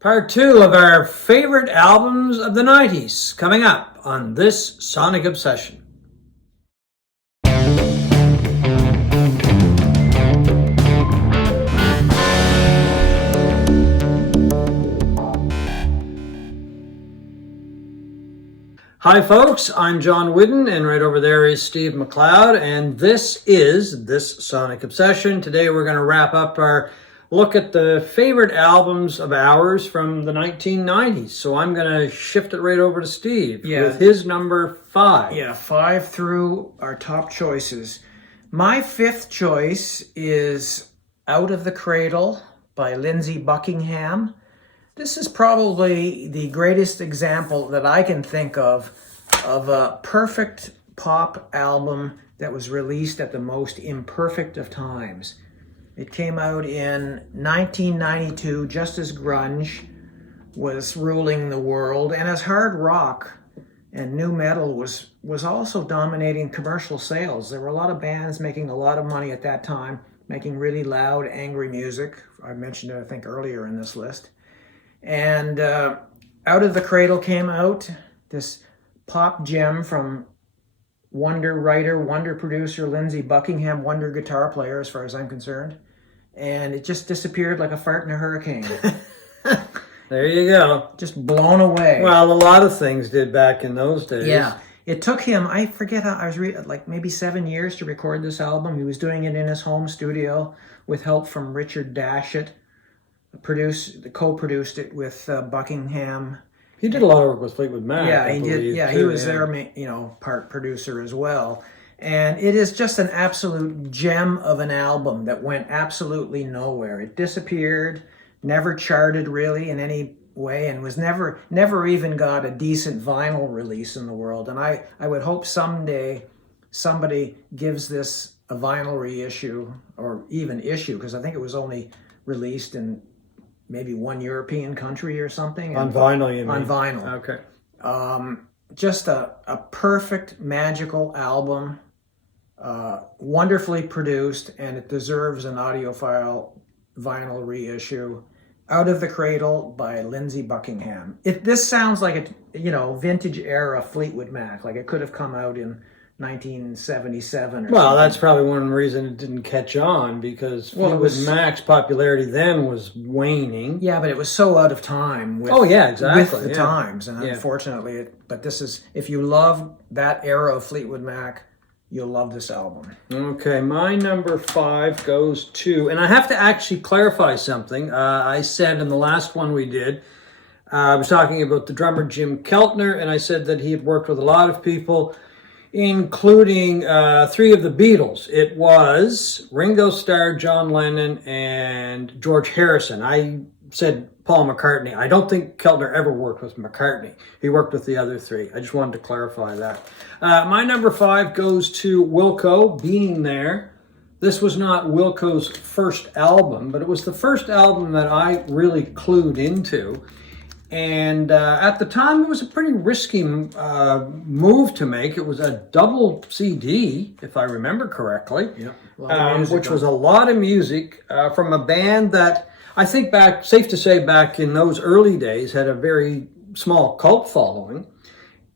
Part 2 of our favorite albums of the 90s coming up on this Sonic Obsession. Hi folks, I'm John Whidden, and right over there is Steve McLeod, and this is This Sonic Obsession. Today we're going to wrap up our look at the favorite albums of ours from the 1990s. So I'm going to shift it right over to Steve with his number 5. Yeah, 5 through our top choices. My 5th choice is Out of the Cradle by Lindsey Buckingham. This is probably the greatest example that I can think of a perfect pop album that was released at the most imperfect of times. It came out in 1992, just as grunge was ruling the world, and as hard rock and nu metal was also dominating commercial sales. There were a lot of bands making a lot of money at that time, making really loud, angry music. I mentioned it, I think, earlier in this list. And Out of the Cradle came out, this pop gem from wonder writer, wonder producer Lindsey Buckingham, wonder guitar player as far as I'm concerned. And it just disappeared like a fart in a hurricane. There you go. Just blown away. Well, a lot of things did back in those days. Yeah. It took him, I forget how, like maybe 7 years to record this album. He was doing it in his home studio with help from Richard Dashett. Co-produced it with Buckingham. He did a lot of work with Fleetwood Mac. Yeah, he did. Yeah, he was their, part producer as well. And it is just an absolute gem of an album that went absolutely nowhere. It disappeared, never charted really in any way, and was never even got a decent vinyl release in the world. And I would hope someday somebody gives this a vinyl reissue, or even issue, because I think it was only released in maybe one European country or something. On vinyl, you mean? On vinyl. Okay. Just a perfect, magical album. Wonderfully produced, and it deserves an audiophile vinyl reissue. Out of the Cradle by Lindsey Buckingham. This sounds like a vintage era Fleetwood Mac, like it could have come out in 1977 or well, something. that's probably one reason it didn't catch on, because Fleetwood Mac's popularity then was waning. Yeah, but it was so out of time with, exactly. with the times. And unfortunately, but this is, if you love that era of Fleetwood Mac, you'll love this album. Okay, my number 5 goes to, and I have to actually clarify something. I said in the last one we did, I was talking about the drummer Jim Keltner, and I said that he had worked with a lot of people, including 3 of the Beatles. It was Ringo Starr, John Lennon, and George Harrison. I said Paul McCartney. I don't think Keltner ever worked with McCartney. He worked with the other 3. I just wanted to clarify that. My number 5 goes to Wilco, Being There. This was not Wilco's first album, but it was the first album that I really clued into. And at the time, it was a pretty risky move to make. It was a double CD, if I remember correctly, which was a lot of music from a band that I think safe to say back in those early days, had a very small cult following.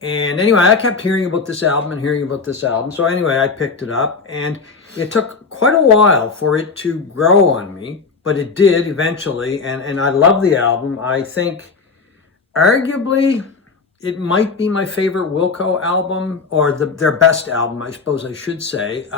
And anyway, I kept hearing about this album. So anyway, I picked it up, and it took quite a while for it to grow on me, but it did eventually. And I love the album. I think arguably, it might be my favorite Wilco album, or their best album, I suppose I should say.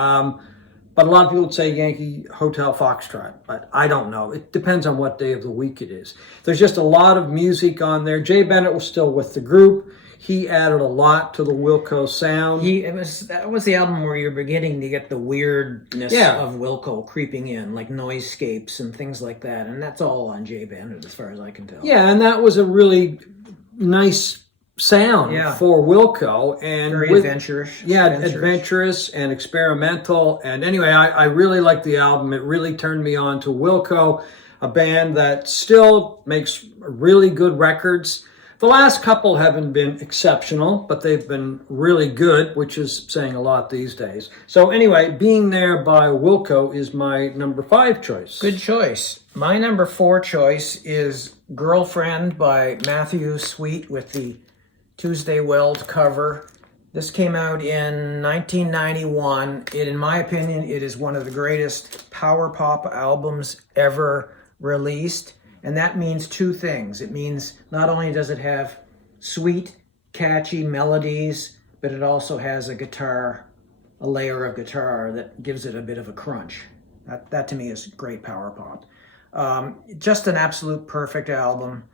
But a lot of people would say Yankee Hotel Foxtrot, but I don't know. It depends on what day of the week it is. There's just a lot of music on there. Jay Bennett was still with the group. He added a lot to the Wilco sound. That was the album where you're beginning to get the weirdness of Wilco creeping in, like noiseescapes and things like that. And that's all on Jay Bennett, as far as I can tell. Yeah, and that was a really nice sound for Wilco. And very adventurous. Yeah, adventurous and experimental. And anyway, I really liked the album. It really turned me on to Wilco, a band that still makes really good records. The last couple haven't been exceptional, but they've been really good, which is saying a lot these days. So anyway, Being There by Wilco is my number 5 choice. Good choice. My number 4 choice is Girlfriend by Matthew Sweet with the Tuesday Weld cover. This came out in 1991. In my opinion, it is one of the greatest power pop albums ever released. And that means 2 things. It means not only does it have sweet, catchy melodies, but it also has a layer of guitar that gives it a bit of a crunch. That to me is great power pop. Just an absolute perfect album.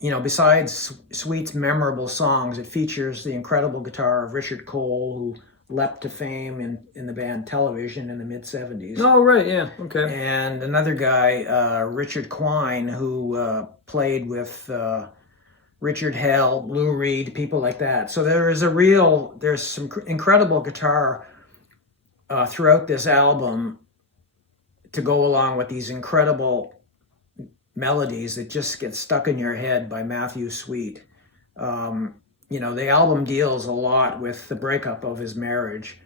Besides Sweet's memorable songs, it features the incredible guitar of Richard Cole, who leapt to fame in the band Television in the mid-'70s. Oh, right, yeah, okay. And another guy, Richard Quine, who played with Richard Hell, Lou Reed, people like that. So there's some incredible guitar throughout this album to go along with these incredible melodies that just get stuck in your head by Matthew Sweet. The album deals a lot with the breakup of his marriage,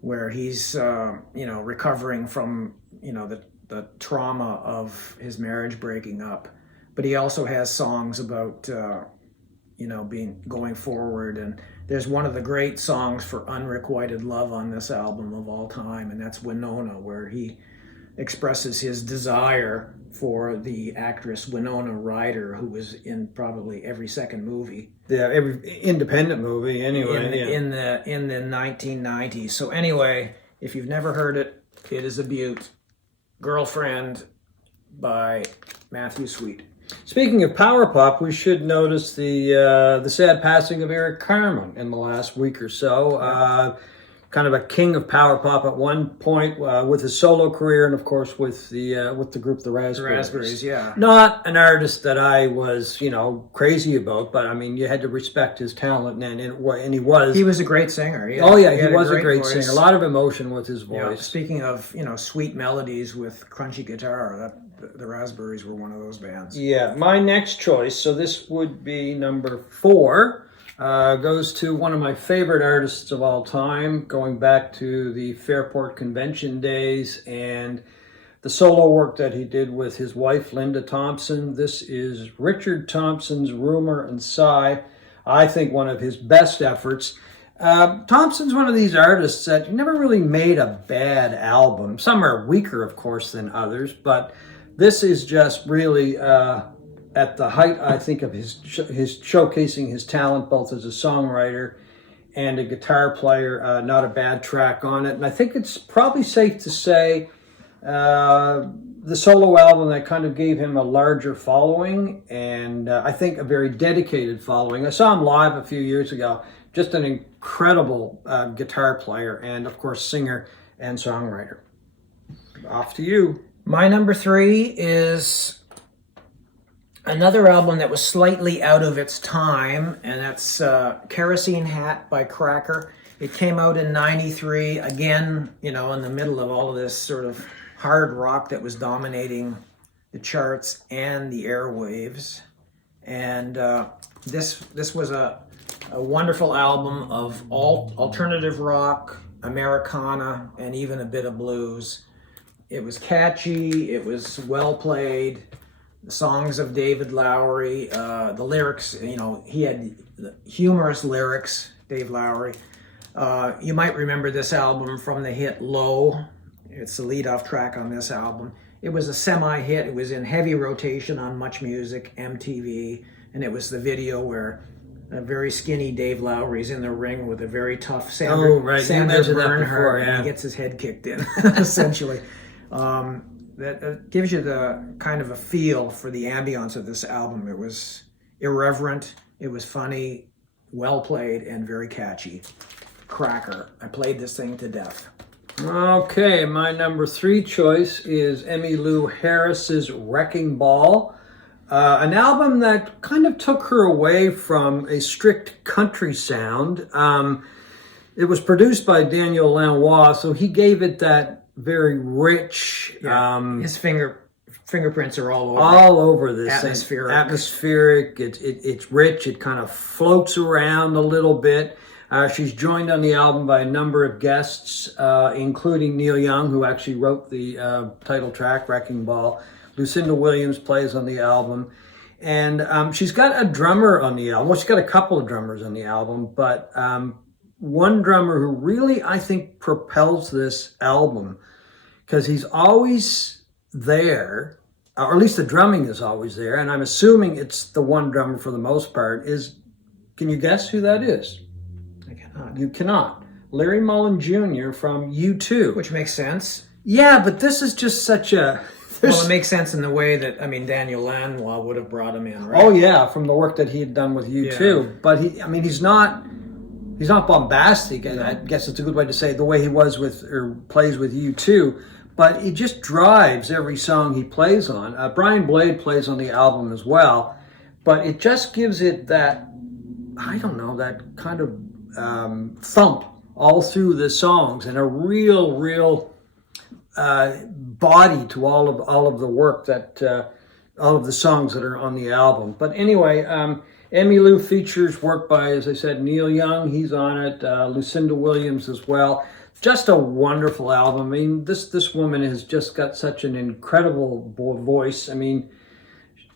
where he's, recovering from, the trauma of his marriage breaking up. But he also has songs about, going forward. And there's one of the great songs for unrequited love on this album of all time, and that's Winona, where he expresses his desire for the actress Winona Ryder, who was in probably every second movie. Yeah, every independent movie anyway. In the 1990s. So anyway, if you've never heard it, it is a beaut. Girlfriend by Matthew Sweet. Speaking of power pop, we should notice the sad passing of Eric Carmen in the last week or so. Kind of a king of power pop at one point with his solo career, and of course with the group the Raspberries. The Raspberries, yeah. Not an artist that I was crazy about, but I mean you had to respect his talent, and he was. He was a great singer. He was a great singer. A lot of emotion with his voice. Speaking of sweet melodies with crunchy guitar, the Raspberries were one of those bands. Yeah, my next choice. So this would be number 4. Goes to one of my favorite artists of all time, going back to the Fairport Convention days and the solo work that he did with his wife, Linda Thompson. This is Richard Thompson's Rumor and Sigh. I think one of his best efforts. Thompson's one of these artists that never really made a bad album. Some are weaker, of course, than others, but this is just really... at the height, I think, of his showcasing his talent both as a songwriter and a guitar player. Not a bad track on it. And I think it's probably safe to say the solo album that kind of gave him a larger following, and I think a very dedicated following. I saw him live a few years ago. Just an incredible guitar player and, of course, singer and songwriter. Off to you. My number 3 is... another album that was slightly out of its time, and that's Kerosene Hat by Cracker. It came out in 93, again, in the middle of all of this sort of hard rock that was dominating the charts and the airwaves. And this was a wonderful album of alternative rock, Americana, and even a bit of blues. It was catchy, it was well played. The songs of David Lowery, the lyrics, he had humorous lyrics, Dave Lowery. You might remember this album from the hit Low. It's the lead-off track on this album. It was a semi-hit. It was in heavy rotation on Much Music, MTV, and it was the video where a very skinny Dave Lowery's in the ring with a very tough Sandra Bernhardt, and he gets his head kicked in, essentially. That gives you the kind of a feel for the ambience of this album. It was irreverent, it was funny, well played, and very catchy. Cracker. I played this thing to death. Okay, my number 3 choice is Emmylou Harris's Wrecking Ball. An album that kind of took her away from a strict country sound. It was produced by Daniel Lanois, so he gave it that very rich... his fingerprints are all over. All over this Atmospheric. Atmospheric. It's rich. It kind of floats around a little bit. She's joined on the album by a number of guests, including Neil Young, who actually wrote the title track, Wrecking Ball. Lucinda Williams plays on the album. And she's got a drummer on the album. Well, she's got a couple of drummers on the album, but one drummer who really, I think, propels this album, because he's always there, or at least the drumming is always there, and I'm assuming it's the one drummer for the most part, can you guess who that is? I cannot. You cannot. Larry Mullen Jr. from U2. Which makes sense. Yeah, but this is just such a... Well, it makes sense in the way that, Daniel Lanois would have brought him in, right? Oh yeah, from the work that he had done with U2. Yeah. But he's not bombastic, and I guess it's a good way to say it, the way he was with, or plays with U2. But he just drives every song he plays on. Brian Blade plays on the album as well, but it just gives it that, I don't know, that kind of thump all through the songs, and a real body to all of the work that all of the songs that are on the album. But anyway, Emmylou features work by, as I said, Neil Young. He's on it. Lucinda Williams as well. Just a wonderful album. I mean, this woman has just got such an incredible voice. I mean,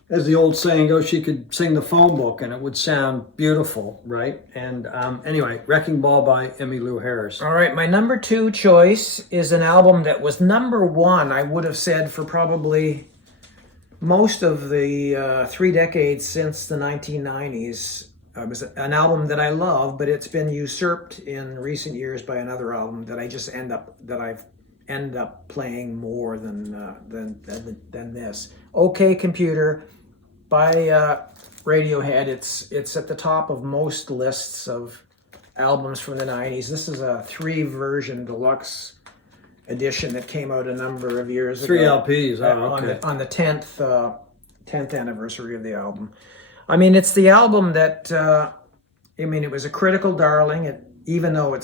as the old saying goes, she could sing the phone book and it would sound beautiful, right? And anyway, Wrecking Ball by Emmylou Harris. All right, my number 2 choice is an album that was number 1, I would have said, for probably most of the 3 decades since the 1990s. It was an album that I love, but it's been usurped in recent years by another album that I've ended up playing more than this. OK Computer by Radiohead. It's at the top of most lists of albums from the 90s. This is a 3-version deluxe edition that came out a number of years ago. 3 LPs. Oh, okay. On the 10th anniversary of the album. I mean, it's the album that, it was a critical darling, even though it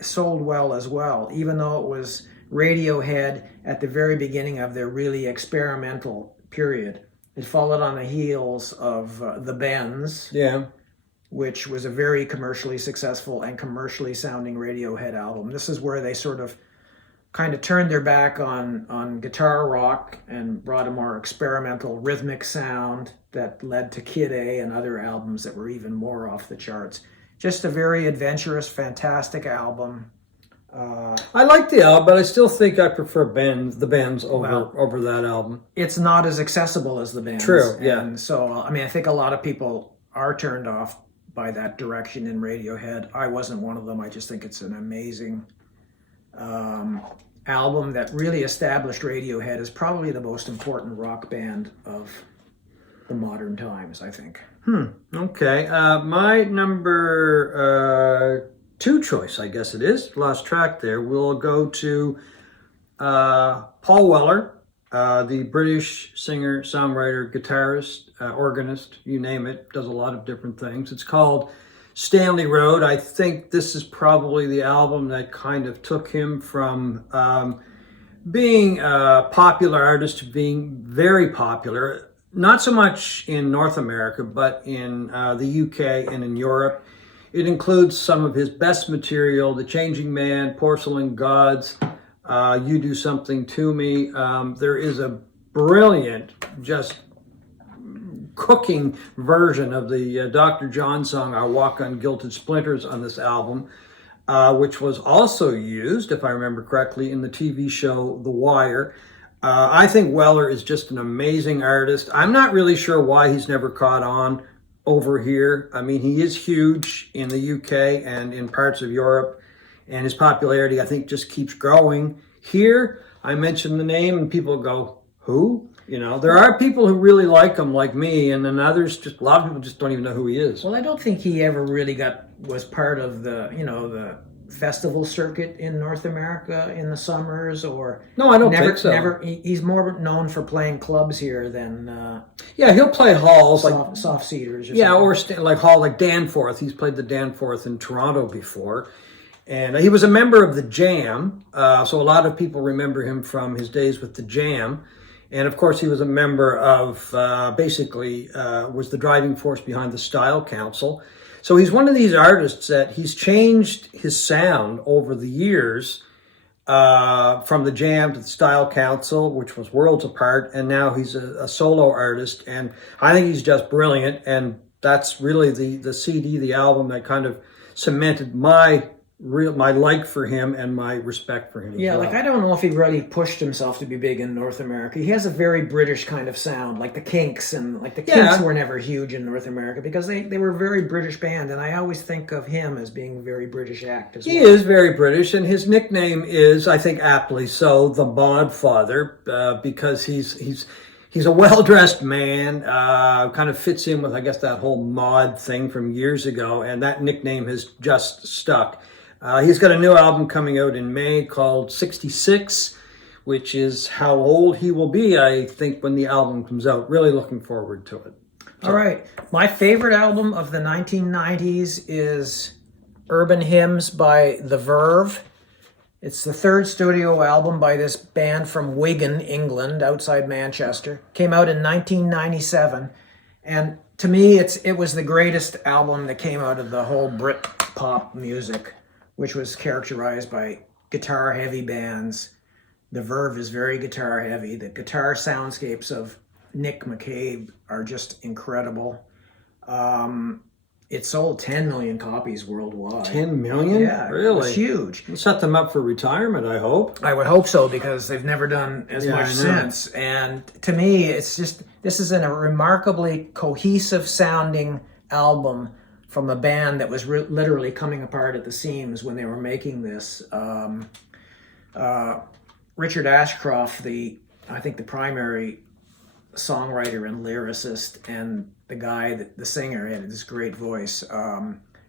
sold well as well, even though it was Radiohead at the very beginning of their really experimental period. It followed on the heels of The Bends, which was a very commercially successful and commercially sounding Radiohead album. This is where they sort of kind of turned their back on guitar rock and brought a more experimental rhythmic sound that led to Kid A and other albums that were even more off the charts. Just a very adventurous, fantastic album. I like the album, but I still think I prefer the Bends over that album. It's not as accessible as the Bends. True, yeah. And so, I think a lot of people are turned off by that direction in Radiohead. I wasn't one of them. I just think it's an amazing album that really established Radiohead as probably the most important rock band of the modern times, I think. Okay. My number 2 choice, I guess it is, lost track there, will go to Paul Weller, the British singer, songwriter, guitarist, organist, you name it, does a lot of different things. It's called Stanley Road. I think this is probably the album that kind of took him from being a popular artist to being very popular, not so much in North America, but in the UK and in Europe. It includes some of his best material, The Changing Man, Porcelain Gods, You Do Something to Me. There is a brilliant, just cooking version of the Dr. John song, I Walk on Gilded Splinters, on this album, which was also used, if I remember correctly, in the TV show The Wire. I think Weller is just an amazing artist. I'm not really sure why he's never caught on over here. I mean, he is huge in the UK and in parts of Europe, and his popularity, I think, just keeps growing. Here, I mention the name and people go, who? You know, there are people who really like him, like me, and then others, a lot of people just don't even know who he is. Well, I don't think he ever really was part of the festival circuit in North America in the summers, or no, I don't think so. He's more known for playing clubs here than he'll play halls like soft cedars. Or like Danforth. He's played the Danforth in Toronto before, and he was a member of the Jam. So a lot of people remember him from his days with the Jam. And of course, he was a member of, was the driving force behind the Style Council. So he's one of these artists that he's changed his sound over the years, from the Jam to the Style Council, which was worlds apart, and now he's a solo artist. And I think he's just brilliant. And that's really the CD, the album that kind of cemented my like for him and my respect for him. Yeah, as well. like I don't know if he really pushed himself to be big in North America. He has a very British kind of sound, like the Kinks, and like the Kinks were never huge in North America because they were a very British band, and I always think of him as being a very British act as well. He is very British, and his nickname is, I think aptly so, the Mod Father, because he's a well-dressed man, kind of fits in with, I guess, that whole mod thing from years ago, and that nickname has just stuck. He's got a new album coming out in May called 66, which is how old he will be, I think, when the album comes out. Really looking forward to it. All right. My favorite album of the 1990s is Urban Hymns by The Verve. It's the third studio album by this band from Wigan, England, outside Manchester. Came out in 1997. And to me, it was the greatest album that came out of the whole Brit pop music, which was characterized by guitar-heavy bands. The Verve is very guitar-heavy. The guitar soundscapes of Nick McCabe are just incredible. It sold 10 million copies worldwide. 10 million? Yeah, really? It was huge. It'll set them up for retirement, I hope. I would hope so, because they've never done as much since. And to me, it's just, this is a remarkably cohesive sounding album from a band that was literally coming apart at the seams when they were making this. Richard Ashcroft, I think the primary songwriter and lyricist, and the singer, had this great voice,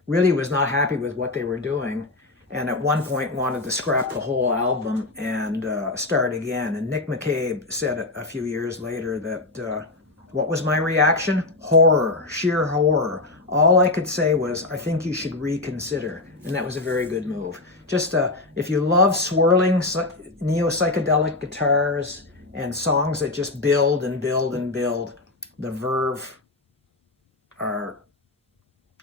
really was not happy with what they were doing, and at one point wanted to scrap the whole album and start again. And Nick McCabe said a few years later that, what was my reaction? Horror, sheer horror. All I could say was, I think you should reconsider. And that was a very good move. Just if you love swirling neo-psychedelic guitars and songs that just build and build and build, The Verve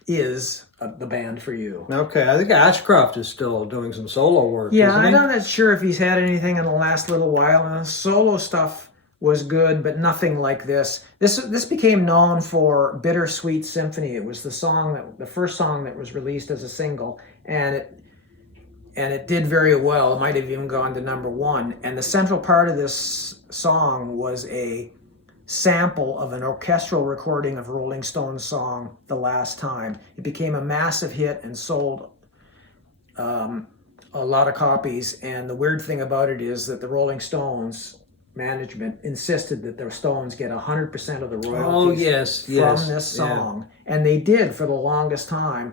is the band for you. Okay, I think Ashcroft is still doing some solo work. Yeah, isn't he? I'm not sure if he's had anything in the last little while. And the solo stuff was good, but nothing like this. This became known for Bittersweet Symphony. It was the first song that was released as a single, and it did very well. It might have even gone to #1. And the central part of this song was a sample of an orchestral recording of Rolling Stones' song "The Last Time." It became a massive hit and sold a lot of copies. And the weird thing about it is that the Rolling Stones management insisted that the Stones get 100% of the royalties from this song. Yeah. And they did for the longest time.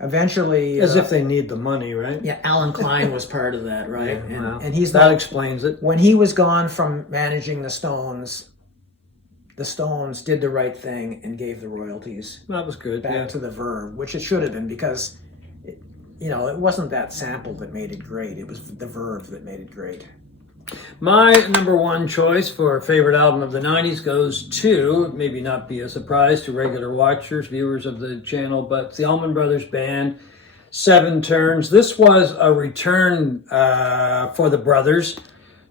Eventually... As if they need the money, right? Yeah, Alan Klein was part of that, right? Yeah, and he's that explains it. When he was gone from managing the Stones did the right thing and gave the royalties that was good back to the Verve, which it should have been, because it wasn't that sample that made it great. It was the Verve that made it great. My #1 choice for favorite album of the 90s goes to, maybe not be a surprise to regular watchers, viewers of the channel, but the Allman Brothers Band, 7 Turns. This was a return for the brothers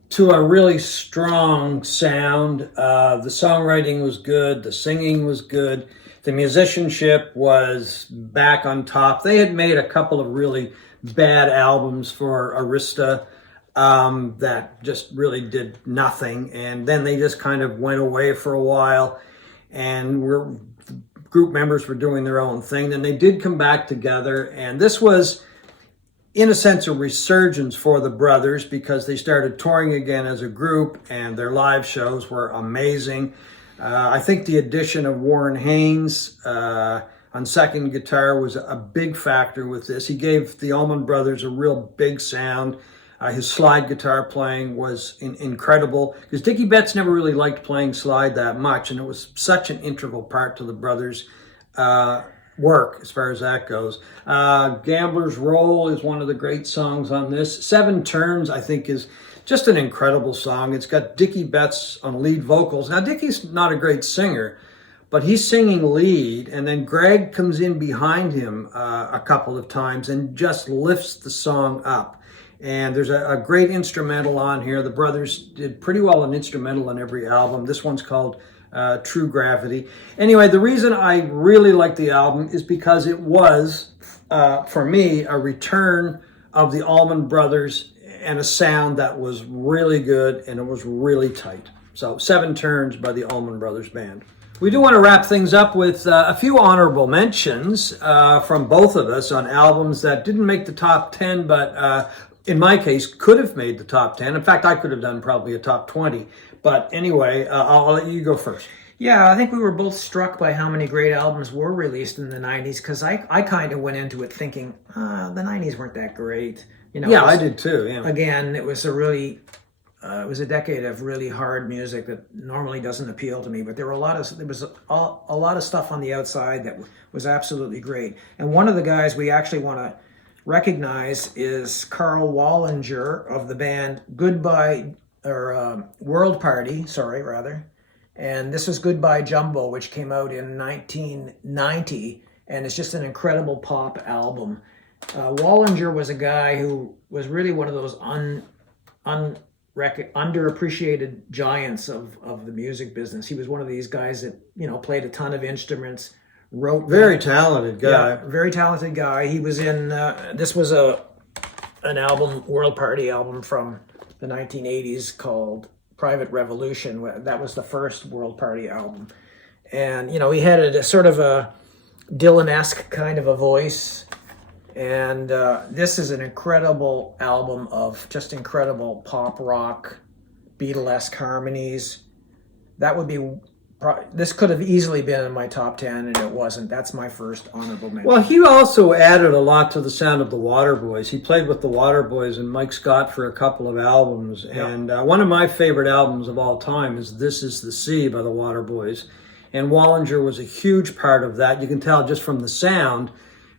to a really strong sound. The songwriting was good, the singing was good, the musicianship was back on top. They had made a couple of really bad albums for Arista that just really did nothing, and then they just kind of went away for a while, and group members were doing their own thing. Then they did come back together, and this was, in a sense, a resurgence for the brothers, because they started touring again as a group, and their live shows were amazing. I think the addition of Warren Haynes on second guitar was a big factor with this. He gave the Allman Brothers a real big sound. His slide guitar playing was incredible, because Dickie Betts never really liked playing slide that much, and it was such an integral part to the brothers' work as far as that goes. Gambler's Roll is one of the great songs on this. 7 Turns, I think, is just an incredible song. It's got Dickie Betts on lead vocals. Now, Dickie's not a great singer, but he's singing lead, and then Greg comes in behind him a couple of times and just lifts the song up. And there's a great instrumental on here. The brothers did pretty well an instrumental on every album. This one's called True Gravity. Anyway, the reason I really like the album is because it was, for me, a return of the Allman Brothers and a sound that was really good and it was really tight. So 7 Turns by the Allman Brothers Band. We do want to wrap things up with a few honorable mentions from both of us on albums that didn't make the top 10, but in my case, could have made the top 10. In fact, I could have done probably a top 20. But anyway, I'll let you go first. Yeah, I think we were both struck by how many great albums were released in the 90s, because I kind of went into it thinking, the 90s weren't that great. You know, yeah, I did too. Yeah. Again, it was a decade of really hard music that normally doesn't appeal to me, but there was a lot of stuff on the outside that was absolutely great. And one of the guys we actually want to recognize is Karl Wallinger of the band World Party, and this was Goodbye Jumbo, which came out in 1990, and it's just an incredible pop album. Wallinger was a guy who was really one of those underappreciated giants of the music business. He was one of these guys that, played a ton of instruments, wrote very talented guy. Yeah, very talented guy. He was in this was an album, World Party album from the 1980s called Private Revolution. That was the first World Party album. And he had a sort of a Dylan-esque kind of a voice. And this is an incredible album of just incredible pop rock, Beatlesque harmonies. This could have easily been in my top 10, and it wasn't. That's my first honorable mention. Well, he also added a lot to the sound of the Waterboys. He played with the Waterboys and Mike Scott for a couple of albums. Yep. And one of my favorite albums of all time is This Is the Sea by the Waterboys. And Wallinger was a huge part of that. You can tell just from the sound,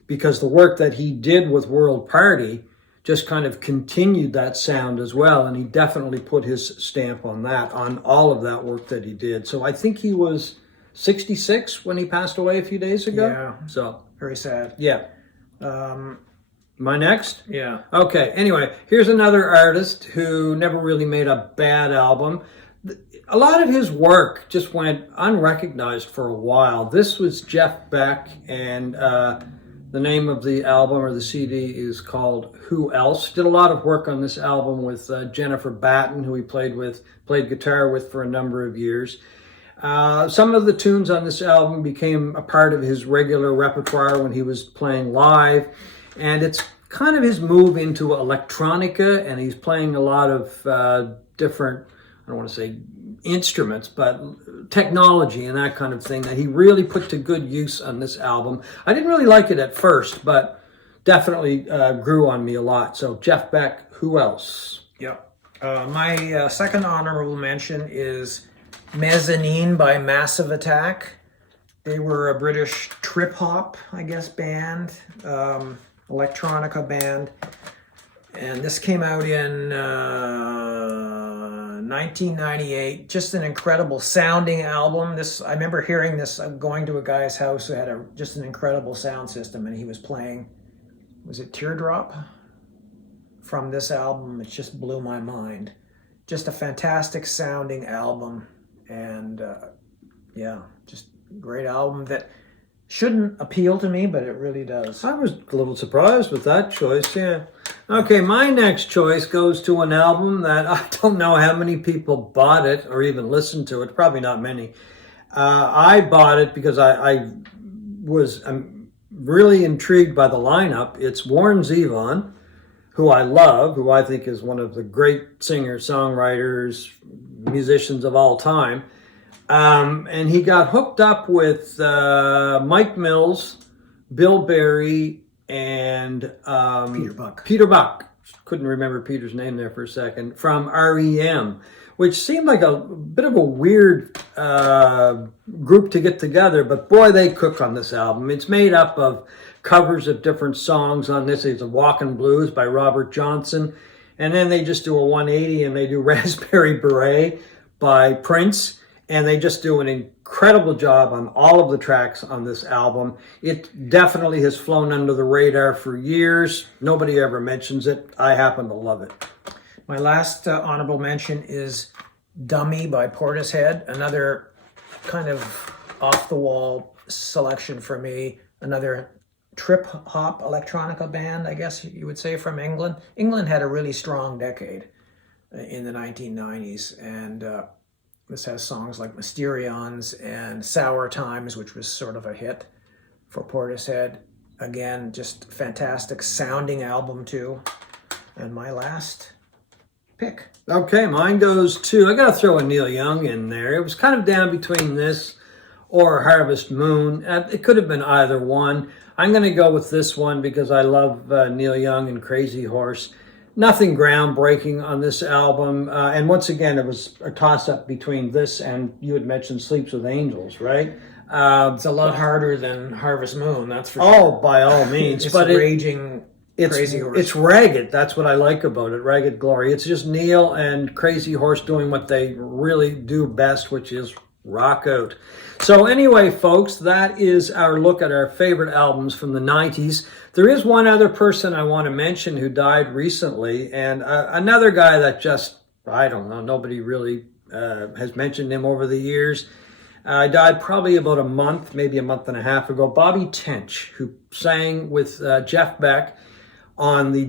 because the work that he did with World Party just kind of continued that sound as well, and he definitely put his stamp on all of that work that he did. So I think he was 66 when he passed away a few days ago. Yeah. So very sad. Yeah. My next? Yeah. Okay. Anyway, here's another artist who never really made a bad album. A lot of his work just went unrecognized for a while. This was Jeff Beck, and the name of the album or the CD is called Who Else. Did a lot of work on this album with Jennifer Batten, who he played guitar with for a number of years. Some of the tunes on this album became a part of his regular repertoire when he was playing live. And it's kind of his move into electronica, and he's playing a lot of different, I don't want to say instruments, but technology and that kind of thing that he really put to good use on this album. I didn't really like it at first, but definitely grew on me a lot. So Jeff Beck, Who Else? Yep. My second honorable mention is Mezzanine by Massive Attack. They were a British trip-hop, I guess, band, electronica band. And this came out in 1998. Just an incredible sounding album. I remember hearing this, going to a guy's house who had just an incredible sound system, and he was playing, was it Teardrop? From this album. It just blew my mind. Just a fantastic sounding album, and just great album that shouldn't appeal to me, but it really does. I was a little surprised with that choice, yeah. Okay, my next choice goes to an album that I don't know how many people bought it or even listened to it. Probably not many. I bought it because I was really intrigued by the lineup. It's Warren Zevon, who I love, who I think is one of the great singers, songwriters, musicians of all time. And he got hooked up with Mike Mills, Bill Berry, and Peter Buck. Couldn't remember Peter's name there for a second. From REM, which seemed like a bit of a weird group to get together, but boy, they cook on this album. It's made up of covers of different songs on this. It's a Walkin' Blues by Robert Johnson. And then they just do a 180 and they do Raspberry Beret by Prince. And they just do an incredible job on all of the tracks on this album. It definitely has flown under the radar for years. Nobody ever mentions it. I happen to love it. My last honorable mention is Dummy by Portishead, another kind of off-the-wall selection for me, another trip-hop electronica band, I guess you would say, from England. England had a really strong decade in the 1990s, and this has songs like Mysterions and Sour Times, which was sort of a hit for Portishead. Again, just fantastic sounding album too. And my last pick. Okay, mine goes to, I gotta throw a Neil Young in there. It was kind of down between this or Harvest Moon. It could have been either one. I'm gonna go with this one because I love Neil Young and Crazy Horse. Nothing groundbreaking on this album. And once again, it was a toss-up between this and you had mentioned Sleeps with Angels, right? It's a lot harder than Harvest Moon, that's for sure. Oh, by all means. It's but a raging Crazy Horse. It's ragged. That's what I like about it, Ragged Glory. It's just Neil and Crazy Horse doing what they really do best, which is rock out. So anyway, folks, that is our look at our favorite albums from the 90s. There is one other person I want to mention who died recently, and another guy that just, I don't know, nobody really has mentioned him over the years. Died probably about a month, maybe a month and a half ago. Bob Tench, who sang with Jeff Beck on the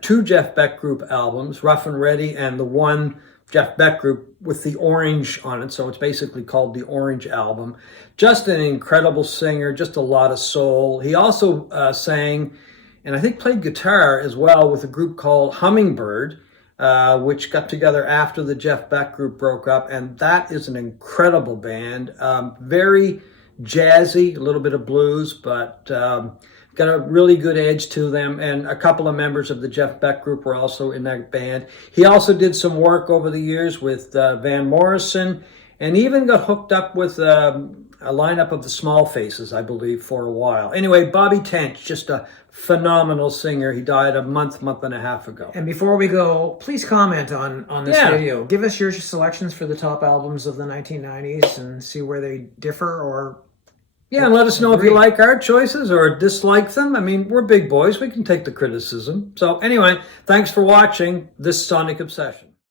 two Jeff Beck Group albums, Rough and Ready and the one Jeff Beck Group with the orange on it. So it's basically called the Orange Album. Just an incredible singer, just a lot of soul. He also sang, and I think played guitar as well, with a group called Hummingbird, which got together after the Jeff Beck Group broke up. And that is an incredible band. Very jazzy, a little bit of blues, but got a really good edge to them, and a couple of members of the Jeff Beck Group were also in that band. He also did some work over the years with Van Morrison, and even got hooked up with a lineup of the Small Faces, I believe, for a while. Anyway, Bobby Tench, just a phenomenal singer. He died a month and a half ago. And before we go, please comment on this video. Give us your selections for the top albums of the 1990s and see where they differ or... Yeah, and let us know if you like our choices or dislike them. I mean, we're big boys. We can take the criticism. So anyway, thanks for watching this Sonic Obsession.